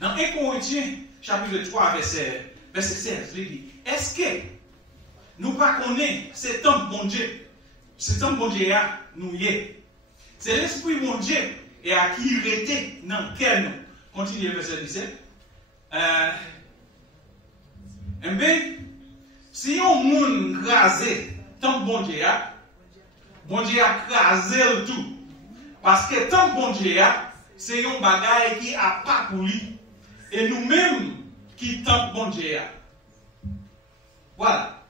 Dans 1 Corinthiens, chapitre 3, verset 16, il dit, est-ce que nous ne connaissons pas cet homme bon Dieu? Cet homme bon Dieu, nous y est. C'est l'esprit bon Dieu et à qui il était dans quel nous. Continuez verset 17. Eh bien, si on moun crasé tant bon Dieu a crasé le tout. Parce que tant bon Dieu c'est un bagage qui a pas pour lui. Et nous-mêmes qui tant bon Dieu. Voilà.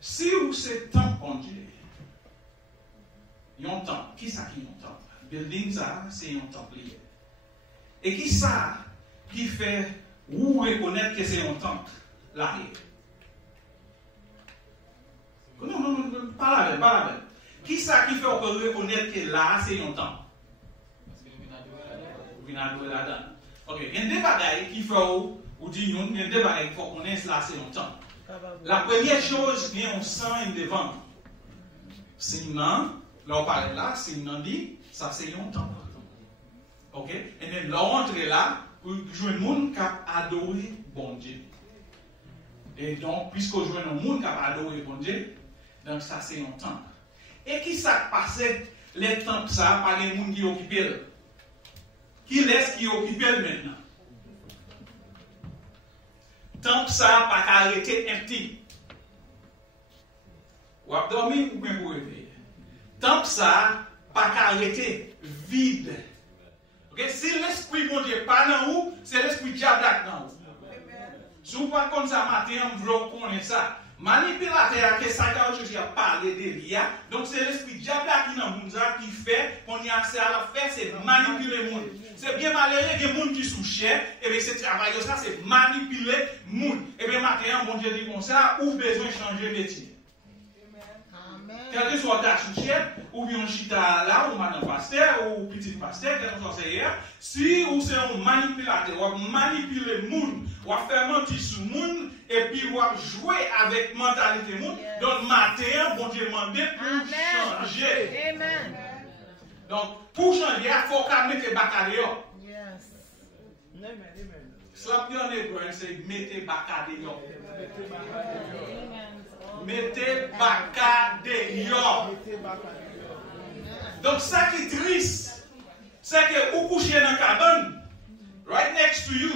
Si vous c'est tant bon Dieu, yon temple, qui ça qui yon temple? Building ça, c'est un temple. Et qui ça qui fait ou reconnaître que c'est un temple? L'arrière. Non, pas la même. Qui ça qui fait reconnaître que là, c'est un temple? Parce que vous venez à là-dedans. Ok, il y a des bagailles qui font, ou dit, il y a des bagailles qui font connaître là, c'est un temple. La première chose, il y a un sang devant. C'est une là on parle là, c'est une dit, ça c'est un temple. Ok? Et then là, on entre là, pour jouer le monde qui a adoré bon Dieu. Et donc, puisque je joue le monde qui a adoré bon Dieu, donc ça c'est un temple. Et qui s'est passé les temples ça par les gens qui occupent? Qui laisse qui occupe maintenant? Temple ça pas arrêter empty. Ou a dormi ou bien vous réveiller. Temple ça pas arrêter vide. Ok, si l'esprit bon Dieu pas dans vous, c'est l'esprit diable dans vous. Si vous pas comme ça matin, vous voulez connaître ça. Manipulateur que ça a parlé de l'IA, donc c'est l'esprit diable qui est dans le monde qui fait qu'on y a accès à la faire, c'est manipuler le monde. C'est bien malheureux que les gens qui sont chers, et bien ce travail ça, c'est manipuler le monde. Et bien maintenant, bon Dieu dit comme ça, ou besoin de changer de métier. Quel que soit ta chouchette, ou bien chita là, ou madame pasteur, ou petit pasteur, quel que soit c'est si ou c'est un manipulateur, ou manipuler le monde, ou faire mentir sur le monde, et puis ou jouer avec la mentalité du monde, donc matin, bon Dieu demande pour changer. Amen. Donc, pour changer, il faut qu'on mette les bacadéos. Yes. Slap your neighbor and say, mettez bacadéos. Mettez bacadéos. Donc, ça qui est triste, c'est que vous couchez dans la cabane, right next to you,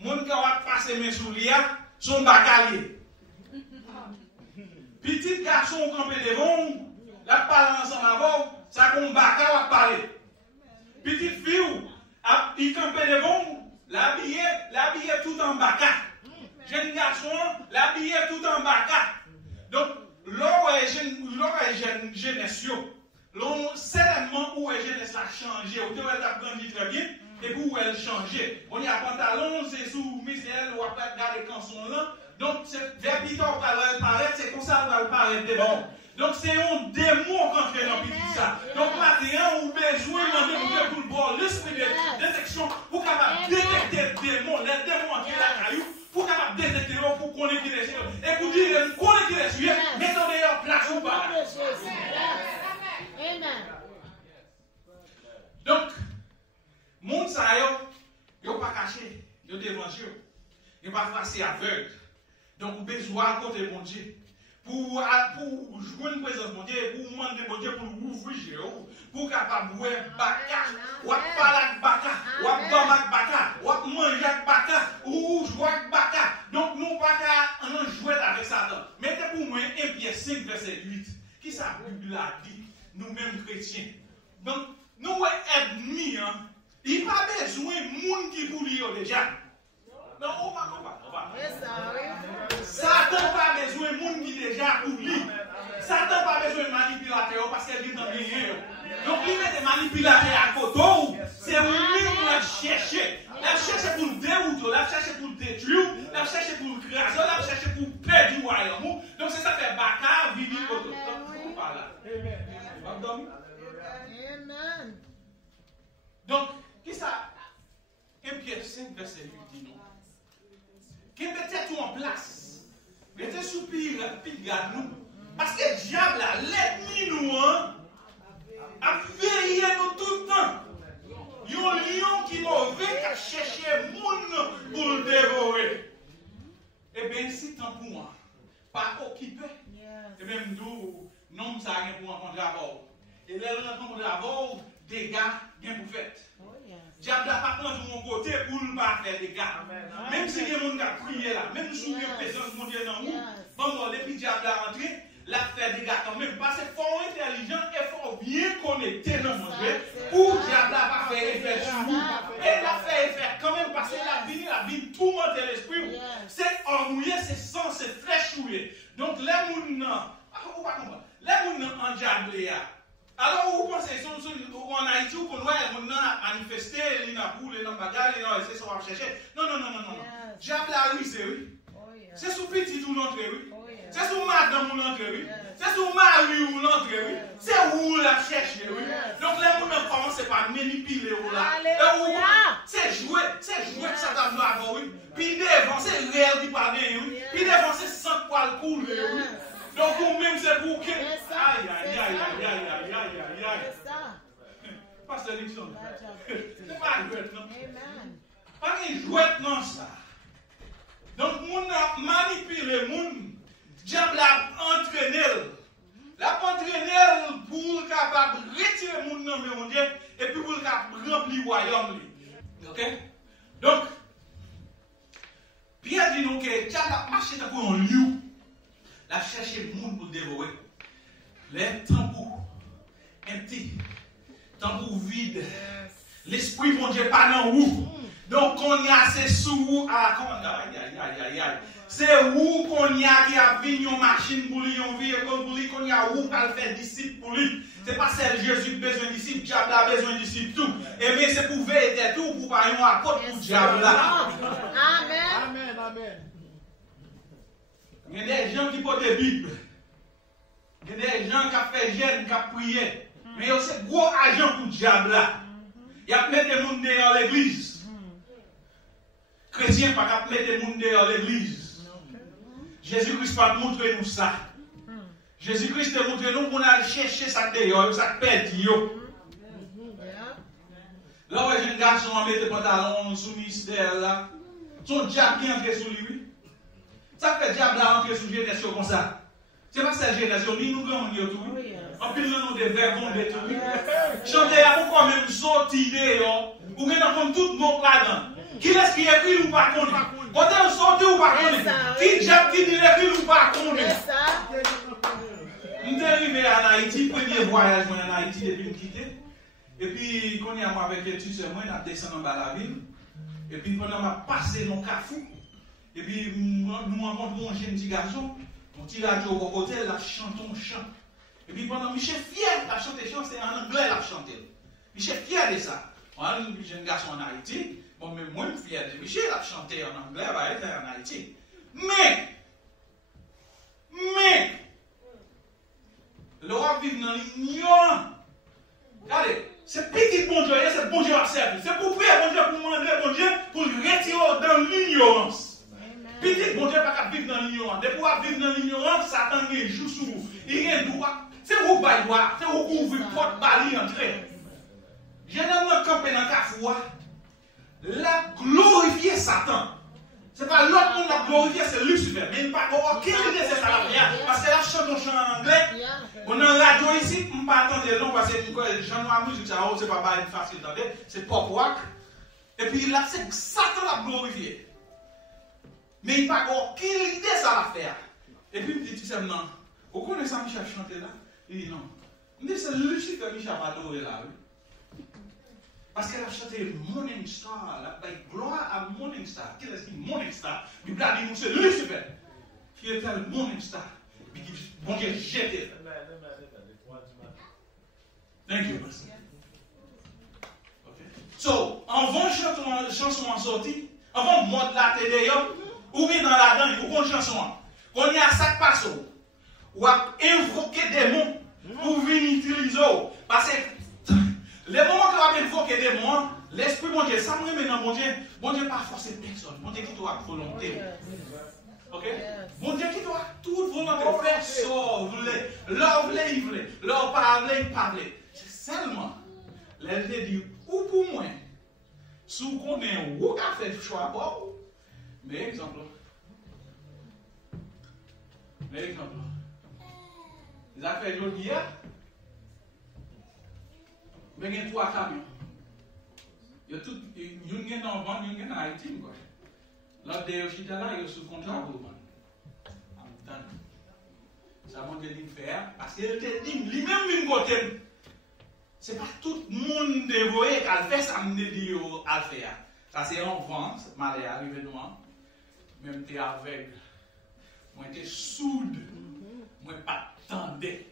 moun qui va passer mes souliers, son bacalier. Petit garçon campé devant, la parle ensemble avant, ça comme baca va parler. Petite fille, il campé devant, l'habillé tout en baca. Jeune garçon, l'habillé tout en baca. Donc, l'eau est jeunesse, certainement où est jeunesse a changé, où elle a grandi très bien, et où elle a changé. On y a pantalon, c'est sous misère, ou après garder quand son là. Donc, vers Peter, on va paraître, c'est comme ça qu'on va paraître devant. Donc, c'est un démon qu'on fait dans petit ça. Donc, maintenant, on a besoin de pour le bord, l'esprit de détection, pour capable détecter le démon, les démons qui sont la caillou, pour capable détecter, pour connaître qui est sur et pour dire, connaître qui est sur mettons d'ailleurs place ou pas. Amen. Donc, monde ça yo pas caché, yo devant Dieu. Yo pas facile aveugle. Donc, vous besoin de côté bon Dieu. Pour jouer une présence bon Dieu, pour demander bon Dieu pour ouvrir, pour capable voir baka, ou parler avec baka, ou dormir avec baka, ou manger avec baka, ou jouer avec baka. Donc, nous pas jouer avec Satan. Mettez pour moi 1 Pierre 5, verset 8. Qui ça Bible a dit, nous-mêmes chrétiens. Donc, nous ennemis, il n'y a pas besoin de monde qui pour lui déjà. Non, on va. Satan n'a pas besoin de monde qui déjà pour lui. Satan n'a pas besoin de manipulateur parce qu'il est dans rien. Donc, il met des manipulateurs à côté. C'est lui qui l'a cherché. Il a cherché pour le dérouter, il a cherché pour le détruire, il a cherché pour le craser, il a cherché pour perdre du royaume. Donc, c'est ça qui fait bâtard, vini, côté. Donc, par là. Amen. Donc, qui ça? 1 Pierre 5, verset 8 dit non. Qui mettez tout en place. Mettez sous pire, puis garde nous. Parce que le diable, l'ennemi nous, a veillé nous tout le temps. Il un lion qui mauvais qui a cherché moun pour le dévorer. Eh bien, si tant pour moi, pas occupé, et même nous, non, ça a rien pour rencontrer avant. Et là, nous rencontrons avant, des gars, bien pour faire. Diable n'a pas prendre mon côté pour ne pas faire des gars. Même si les gens ont prié là, même si les présence mon Dieu dans nous, bon, depuis diable a rentré, la faire des gars quand même. Parce qu'il faut intelligent et faut bien connecter dans mon Dieu pour diable n'a pas faire effet sur nous. Et la fait effet quand même parce que la vie tourmente l'esprit. C'est ennuyé, c'est sang, c'est flèchouillé. Donc les gens, vous pas comprendre. Les gens en diable là. Alors, vous pensez, en Haïti, vous connaissez, les gens ont manifesté, les gens ont les gens ont bagagé, les gens ont essayé de chercher. Non. Diable a oui, c'est oui. C'est sous petit ou l'entrée, oui. C'est sous madame ou l'entrée, oui. C'est sous mari ou l'entrée, oui. C'est où la chercher, oui. Donc, les gens commencent par manipuler ou là. C'est jouer que ça t'a nous avant, oui. Puis devant, c'est réel qui parle, oui. Puis devant, c'est sans poil couler, oui. Donc, vous-même, c'est pour que. Aïe. Pasteur Nixon. C'est pas une jouette, non? Pas une jouette, non, ça. Donc, moun a manipulé moun. Diable a entraîné. L'a entraîné pour capable retirer moun dans le monde et puis pour capable remplir le royaume. Ok? Donc, Pierre dit nous que diable a marché dans un lieu. La chercher le monde pour dévorer. Les tambours empty, tambours vides. L'esprit mon Dieu pas dans où. Donc on y a c'est sous à aïe. C'est où qu'on y a qui a vu une machine pour lui, un véhicule pour lui, qu'on y a où qu'elle fait disciple pour lui. C'est pas celle Jésus besoin de disciple, diable a besoin de disciple tout. Et bien c'est pour veiller tout pour pas un accord pour diable là. Amen. Il y a des gens qui portent des Bibles. Il y a des gens qui ont fait jeûne, qui ont prié. Mais il y a aussi gros agent pour le diable là. Il y a mis des gens dans l'église. Chrétiens pas mettre des gens dans l'église. Jésus-Christ pas montrer nous ça. Jésus-Christ te montre nous qu'on a cherché ça dehors, ça perdu. Là où un garçon a mis des pantalons sous le mystère là. Son diable qui entre sous lui. Ça fait diable à entrer sous génération comme ça. C'est pas cette génération, nous grands tout. En plus, nous des verbes de tout. Chanter à pourquoi même sortir dehors, pour que nous comme tout le monde là-dedans. Qui est-ce qui écrit ou pas connaître? Quand on sort ou pas connaître? Qui diable qui dit écrit ou pas connaître? Nous sommes arrivés en Haïti, premier voyage en Haïti depuis nous quitter. Et puis, quand on est avec les tueurs, on a descendu en bas de la ville. Et puis, quand on a passé dans le Carrefour. Et puis, nous rencontrons un jeune petit garçon, on tire à Joe au côté, il chante un chant. Et puis, pendant Michel fier, la chanter chant, c'est en anglais, la chanter. Michel fier de ça. Un jeune garçon en Haïti, bon, mais moi, je suis fier de Michel, la chanter en anglais, va être en Haïti. Mais, l'Europe vit dans l'ignorance. Regardez, c'est petit bon Dieu, c'est bon Dieu à servir. C'est pour prier bon Dieu, pour demander bon Dieu, pour le retirer dans l'ignorance. Petit bon Dieu pas vivre dans l'ignorance. Dès pour vivre dans l'ignorance, Satan joue sur vous. Il y a un droit. C'est vous qui avez droit. C'est vous qui ouvrez porte bali entrer. Généralement, quand on est dans le Carrefour, la glorifier Satan. Ce n'est pas l'autre monde qui glorifier, c'est Lucifer. Mais il n'y a pas aucune idée c'est ça la prière. Parce que là, je chante un chant en anglais. On a une radio ici, on ne peut pas attendre long parce que les gens ont la musique, c'est pas facile d'entendre. C'est pop rock. Et puis là, c'est Satan la glorifier. Mais il n'y a pas aucune idée ça va faire. Et puis il dit seulement, vous connaissez ça Michel chanter là? Il dit non. Il dit c'est Lucifer que Michel va adorer là. Parce qu'elle a chanté Morning Star, la gloire à Morning Star. Quel est-ce qui est Morning Star? Il dit nous c'est Lucifer qui est le Morning Star. Puis qui bon Dieu jeté. Thank you. Okay. So, avant de chanson en sortie, avant de mode la télé, ou bien dans la danse, ou une chanson, qu'on y a ça qui passe, ou à invoquer des mots pour venir utiliser. Parce que les moments qu'on va invoquer des mots, l'esprit bon Dieu, ça me remet dans bon Dieu pas forcer personne, bon Dieu qui doit volonté. Ok? Bon Dieu qui doit toute volonté, faire ça, leur voulait, il voulait, leur parler, il parlait. C'est seulement, les dit, ou pour moi, Si vous connaissez où a fait le choix, bon, mais exemple. Les affaires de hier, il y a 3 camions. Il y a tout, il y a en vente, il y a en Haïti. L'autre de Yoshita là, il est sous contrat pour vendre. Ça m'a dit de faire, parce qu'il te dit, lui-même, côté. Ce n'est pas tout le monde dévoyé qui a fait ça, me dit à le faire. Ça, c'est en vente, malheur arrivé devant. Même tu es aveugle. Moi, j'étais soude. Moi, pas tendais.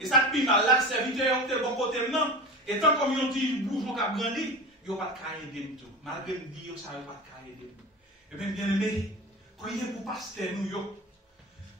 Et ça, puis mal là, serviteur, on bon côté maintenant. Et tant comme ils ont dit, bourgeon qui a grandi, ils n'ont pas de aider tout. Malgré me dire, ça n'a pas de aider. Et bien, bien aimé, priez pour pasteur nous.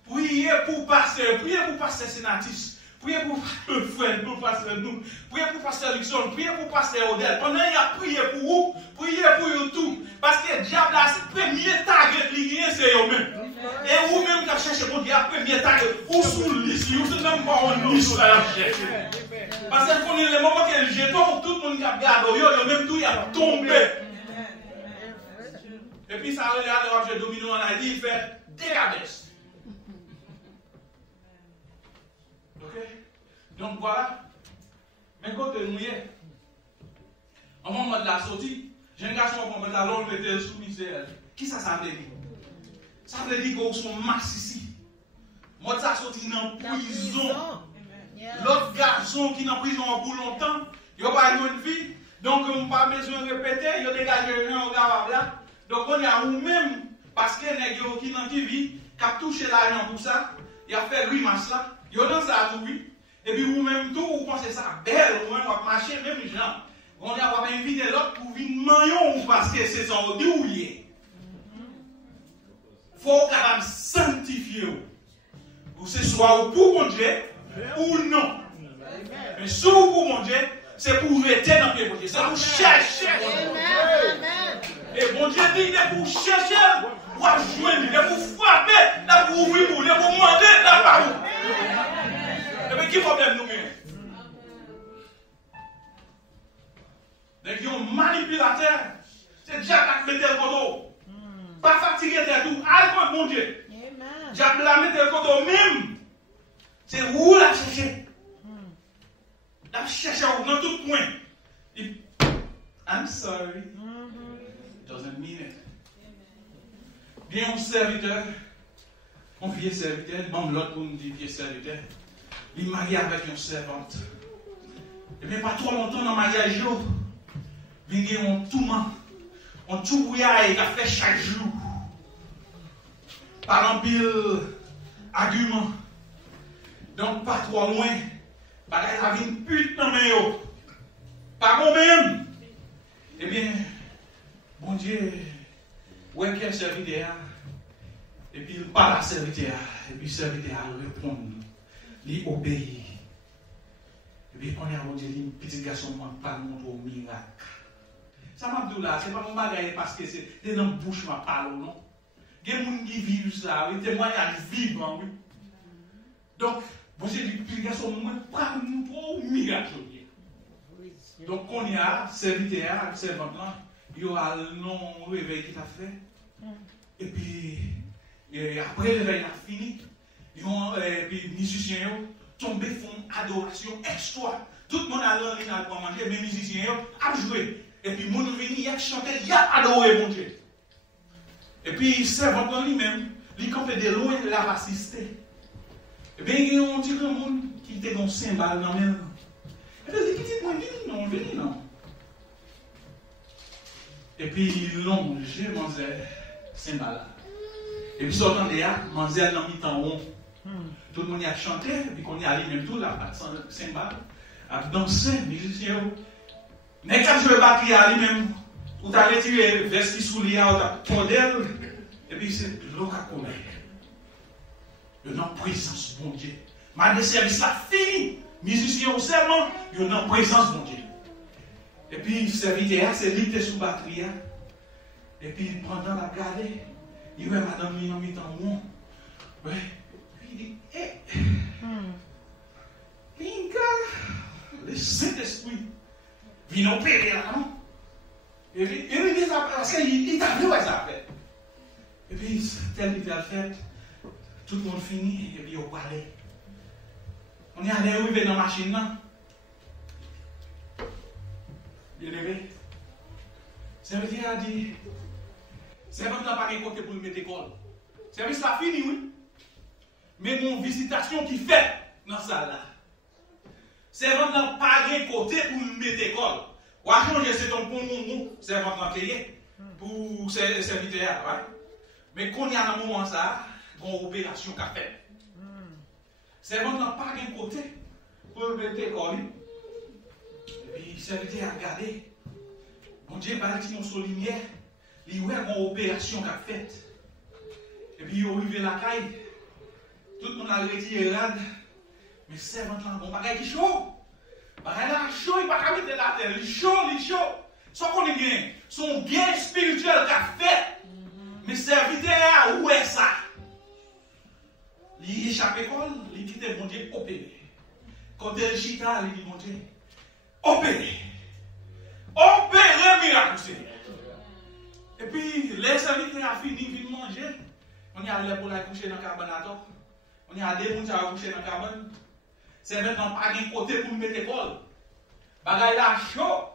Priez pour pasteur Sénatis. Priez pour frère, pour pasteur nous. Priez pour pasteur Luxon. Priez pour pasteur Odel. Pendant qu'il a prié pour vous, priez pour vous tout. Parce que le diable a ce premier target, c'est eux-mêmes. Et vous-même qui cherchez pour dire le premier target, ou sous le liste, ou c'est même pas en liste à la cherche. Parce que quand il y a le moment que le jeton, tout le monde qui a regardé, il même tout, il a tombé. Et puis ça regarde l'objet domino en Haïti, il fait dégagez. Ok? Donc voilà. Mais quand tu es au moment de la sortie, j'ai un garçon qui m'a dit que j'étais sous misère. Qui ça veut dire? Ça veut dire qu'ils sont max ici. Moi, ça sorti dans la prison. L'autre garçon qui est en prison pour longtemps, il n'a pas eu une vie. Donc, on n'a pas besoin de répéter, il a dégagé un regard là. Donc, on est à nous-mêmes, parce qu'il y a des gens qui n'ont pas vie, qui ont touché l'argent pour ça, il a fait grimace là, il a dans ça tout, oui. Et puis, vous-même, tout, vous pensez ça belle, vous-même, vous marchez, même les gens. On a invité l'autre pour venir maillon, parce que c'est son douillet. Il faut qu'on sanctifie. Ou ce soit pour mon Dieu, ou non. Mais si vous pour mon Dieu, c'est pour rester dans le Dieu. C'est pour chercher. Et mon Dieu dit, il est pour chercher, pour joindre, il est pour frapper, là pour ouvrir, il est pour demander, là par où. Et bien, qui problème nous-mêmes? Donc, ils ont manipulateur. C'est déjà qui met le coteau. Pas fatigué de tout. Allez, mon Dieu. Diable la met le coteau même. C'est où la chercher? La chercher dans tout point. I'm sorry. It doesn't mean it. Bien, un serviteur, un vieux serviteur, même l'autre pour me dire vieux serviteur, il est marié avec une servante. Et bien, pas trop longtemps dans le mariage, il y a un tourment, un tourrouillage qu'il a fait chaque jour. Par un pile argument. Donc, pas trop loin. Parce qu'il y avait une pute dans mes yeux. Pas moi-même. Eh bien, bon Dieu, ouais, quel serviteur. Et puis, il parle à serviteur. Et puis, le serviteur répond. Il obéit. Et puis, on est à mon Dieu, un petit garçon ne parle pas au miracle. Ça m'a dit là, ce n'est pas mon bagage parce que c'est dans la bouche ma parole, non? Il y a des gens qui vivent ça, des témoignages vivants, oui. Donc, bon Dieu, les petits garçons, parle-nous pour au miracle. Donc, on y a, serviteur, servante là, il y aura le nom réveil qu'il a fait. Et puis, après le réveil a fini, puis les musiciens tombés font adoration extra. Tout le monde a l'envie de manger, mais les musiciens ont joué. Et puis, mon venu, il a chanté, il a adoré mon Dieu. Et puis, servant lui-même, il campait de loin, il a assisté. Et bien, il y a un petit monde qui était dans le cymbale dans le même. Et puis, il dit, non. Et puis, il longe, manger cymbale. Et puis, sortant de là, manger dans le mi-temps rond. Tout le monde a chanté, et puis, qu'on y allait même tout, là, sans cymbale, à danser, musicien. Mais quand je vais battre à lui-même, ou tu as retiré le vesti sous l'IA, ou tu as tourné, et puis c'est l'eau qui a coulé. Il y a une présence, mon Dieu. Malgré le service là, fini. Musicien seulement, il y a une présence, mon Dieu. Et puis, le serviteur, c'est lui qui est sous batterie. Et puis, pendant la garde, il voit madame Minon Mitan. Ouais. Puis il dit, Linka, le Saint-Esprit. Vient opérer là, non? Et il ça parce qu'il t'a vu ça fait. Et puis, tel qu'il a fait, tout le monde finit, et puis on parlait. On est allé arriver dans la machine, là. Bien aimé. Serviteur a dit, serviteur n'a pas de côté pour le mettre école. Service là fini, oui. Mais mon visitation qui fait dans ça là. Servant n'a pas de côté pour le mettre école. Ou à changer, c'est ton bon moment, servant n'a payé pour serviteur, right? Mais quand il y a un moment ça, il y a une opération qu'a fait. Servant n'a pas de côté pour le mettre école. Et puis, serviteur a regardé. Bon Dieu, par exemple, mon souligneur, il y a une opération qu'a faite. Et puis, il est arrivé la caille. Tout le monde a retiré rad. Mais servant là, bon bagage qui chaud. Bagage là chaud, il ne va pas mettre la terre. Il chaud, il chaud. Sans qu'on ait gain. Son gain spirituel qu'a fait. Mais serviteur, où est ça? Il échappe l'école, il dit bon Dieu, opéré. Quand il chita, il dit bon Dieu, opéré. Opéré, miracle, Seigneur. Et puis, les serviteurs ont fini de manger. On y allait pour la coucher dans le carbone. On y allait pour la coucher dans le carbone. C'est maintenant pas de côté pour mettre l'école. Bagaille là chaud.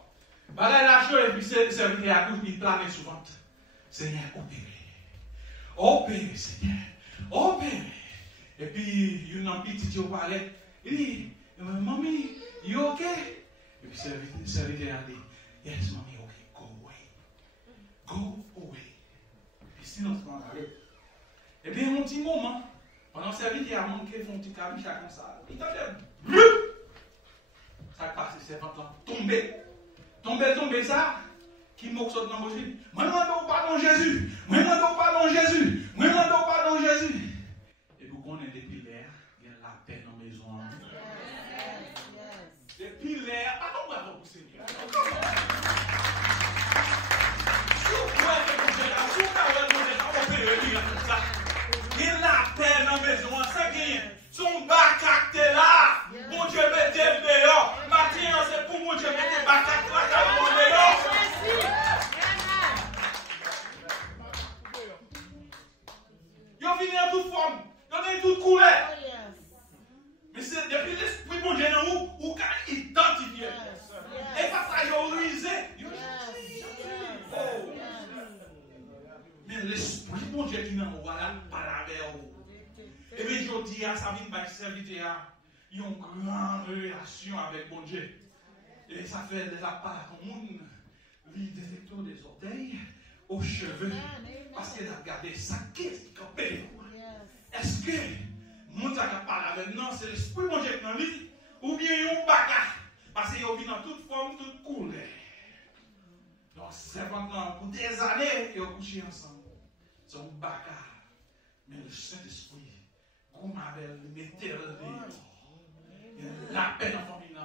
Bagaille là chaud. Et puis, le serviteur a couché, il plane souvent. Seigneur, opéré. Opéré, Seigneur. Opéré. Et puis, il y a un petit qui parlait. Il dit, Mamie, you okay? Et puis, le serviteur a dit, yes, mommy, okay, go away. Go away. Et puis, sinon, c'est pas grave. Et puis, un petit moment, pendant que le serviteur a manqué, son petit cabiche comme ça. Il t'a dit, ça passe, c'est maintenant tombé. Tombé, ça. Qui m'a sauté dans le bouche. Moi, je ne pardon Jésus. Moi, je ne pardon Jésus. Moi, je ne pardon Jésus. Et vous connaissez des pilaires, il y a la paix dans la maison. Des pilaires, attends-moi pour Seigneur. Il y a la paix dans la maison. Ça gagne. Son bacac est là. Mon Dieu, mettez-le dehors. Maintenant, c'est pour mon Dieu, mettez le bacac dehors. Ils ont fini en toute forme. Ils ont fini en toute couleur. Mais c'est depuis l'esprit bon Dieu où qu'à identifier. Et pas ça, ils ont rusé. Mais l'esprit bon Dieu qui n'a pas la et bien, je dis à sa vie, ma serviteur, ils ont une grande relation avec bon Dieu. Et ça fait de la part au monde, les détecteurs des orteils aux cheveux. Parce qu'elle a regardé ça, qu'est-ce qui a payé? Est-ce que mon Dieu qui parle avec nous, c'est l'esprit bon Dieu qui est dans lui, ou bien il y a un bagage? Parce qu'il y a dans toute forme, toute couleur. Donc, c'est maintenant, pour des années, ils ont couché ensemble. C'est un bagage. Mais le Saint-Esprit, comme avec le métal, la paix dans la famille.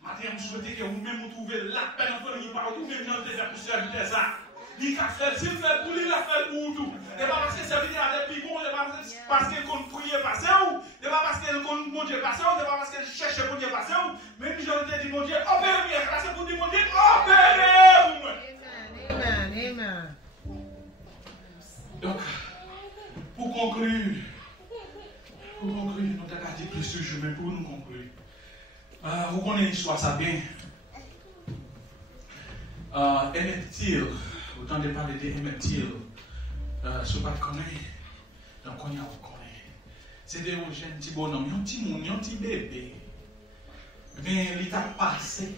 Maintenant, je souhaite que vous-même vous trouvez la paix dans la famille partout, même dans le désert pour servir ça. Il a fait, s'il fait pour lui, il a fait pour tout. Ce n'est pas parce que serviteur a des pigons, ce n'est pas parce qu'il compte prier passer ou, ce n'est pas parce qu'il compte mon Dieu passer ou, ce n'est pas parce qu'il cherche mon Dieu passer ou, même si je dis mon Dieu, opérez-moi, c'est pour dire mon Dieu, opérez-moi. Amen, amen. Donc, pour conclure, nous avons dit plus sur le mais pour nous conclure. Vous connaissez l'histoire, ça bien. Emmett Till, autant de parler d'Emmett Till, ce que vous connaissez, donc on y a vous connaît. C'était un jeune petit bonhomme, un petit monde, un petit bébé. Mais il a passé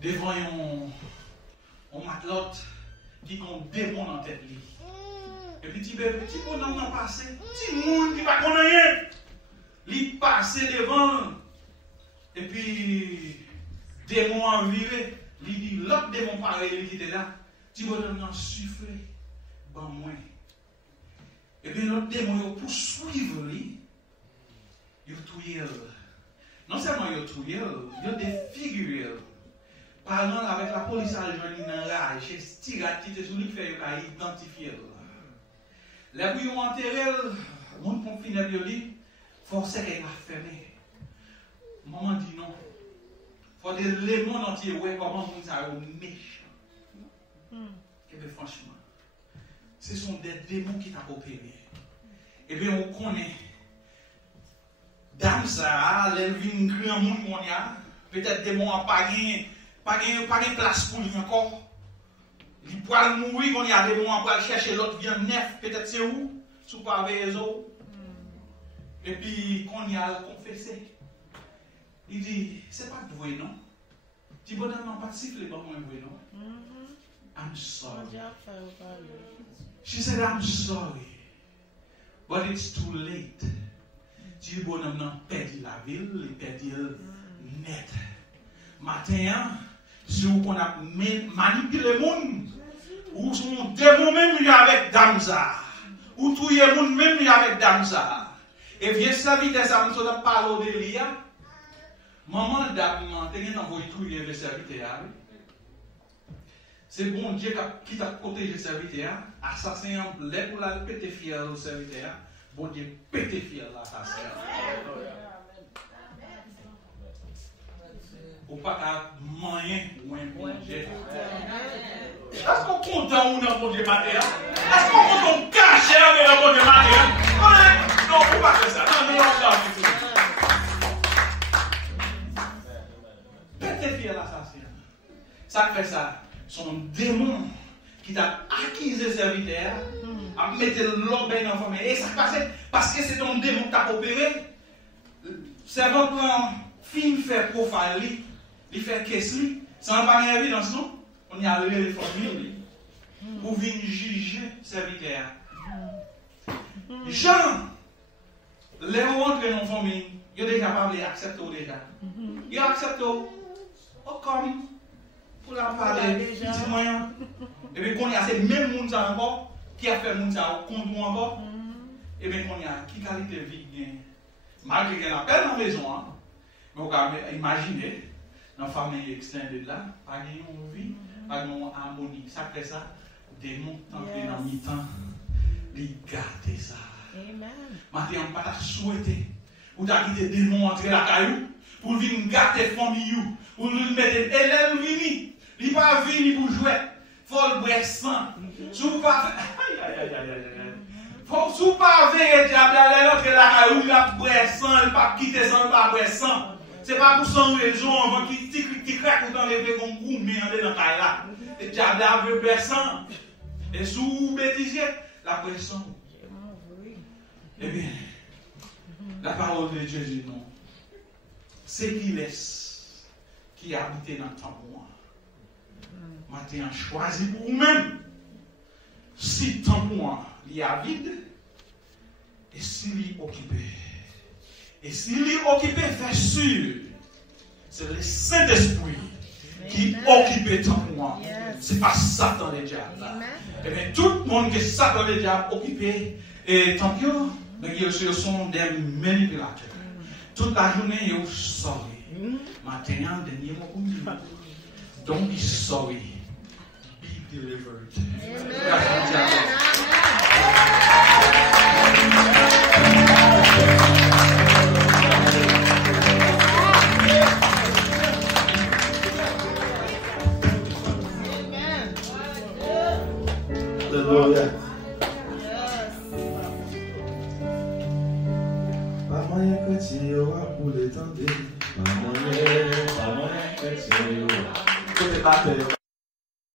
devant un matelote qui a un démon dans la tête. Et puis, petit bonhomme a passé, petit monde qui ne va connaître rien. Il passé devant. Et puis, démon a viré. Il dit, l'autre démon pareil qui était là. Petit bonhomme a soufflé. Bon, moins. Et puis, l'autre démon a poursuivi lui. Il a tué. Non seulement il a tué, il a défiguré. Parlant avec la police à l'journée dans la rage, c'est tirade qui était sur lui qui fait identifier. Les bouillons enterrés, le monde pour finir de lui, forcé qu'elle va fermer. Maman dit non. Il faut que le monde entier voit comment vous avez méchant. Et franchement, ce sont des démons qui t'ont opéré. Et bien, on connaît. Dame ça, elle vient grand monde qu'on y a. Peut-être des démons n'ont pas de place pour lui encore. Il pourra mourir qu'on y a des démons pour aller chercher l'autre vient neuf. Peut-être c'est où? Sous pas avec les autres. Et puis, qu'on y a confessé. Il dit, c'est pas vrai, non? Tu ne peux pas siffler pour moi, non? I'm sorry. She said, I'm sorry. But it's too late. Tu bonhomme n'a perdu la ville, il perdu net. Matin, si on a manipulé le monde, ou son démon même avec Damza, ou tout le monde même avec Damza. Et bien, ça vite, ça me parle de l'IA. Maman dame, t'es envoyé tout le serviteur. C'est bon Dieu qui t'a protégé le serviteur. Assassin, l'air pour la péter fier au serviteur. Bon Dieu, péter fier l'assassin. Ou pas qu'à moyen ou un bon Dieu. Est-ce qu'on compte ou non, bon Dieu, matin? Est-ce qu'on compte caché avec le bon Dieu, matin? Non, faut pas faire ça. Non, non. Péter fier l'assassin. Ça fait ça. Son démon qui t'a acquis le serviteur, a mis l'homme dans la famille. Et ça passe parce que c'est ton démon qui t'a opéré. Servant plan film fait profile, il fait caisse, ça n'a pas d'évidence, non? On y a les familles pour venir juger le serviteur. Jean, les rentrés dans la famille, il est déjà pas accepté déjà. Il accepte comme. Pour la parler, petit moyen. Et bien, qu'on y a ces mêmes gens encore, qui a fait les gens contre nous encore. Et bien, qu'on y a qui qualité de vie bien. Malgré qu'elle appelle dans la maison, hein, mais on peut imaginer, dans la famille extendue là, pas de vie, pas de harmonie. Ça fait ça, des montants dans le mi-temps, les garder ça. Maintenant, on ne peut pas souhaiter, ou t'as quitté des démons entrer la caillou, pour venir gâter la famille, pour nous mettre, et là, nous venons. Il n'est pas venu pour jouer. Il faut le boire sang. Si vous ne pas faire diable, aller entrer là, où il a boire sang, il ne pas quitter sang, il ne pas boire sang. Ce n'est pas pour ça raison, on va qui craque dans les deux comme vous, mais on est dans le cas là. Le diable veut boire sang. Et si vous bêtisiez, la pression. Eh bien, la parole de Dieu dit non. C'est qui laisse, qui habite dans le temple. Matin, choisi pour vous-même. Si tant pour moi, il est vide, et s'il est occupé. Et s'il est occupé, fait sûr, c'est le Saint-Esprit qui occupe tant pour moi. Ce n'est pas Satan le diable. Et bien, tout le monde qui est Satan le diable occupé, et tant que ils sont des manipulateurs. Toute la journée, ils sont sortis. Matin, dernier mot pour nous. Don't be sorry. Be delivered. Alléluia. Pas moyen que tu auras pour les tenter. Pas moyen que tu auras. Côté batteur.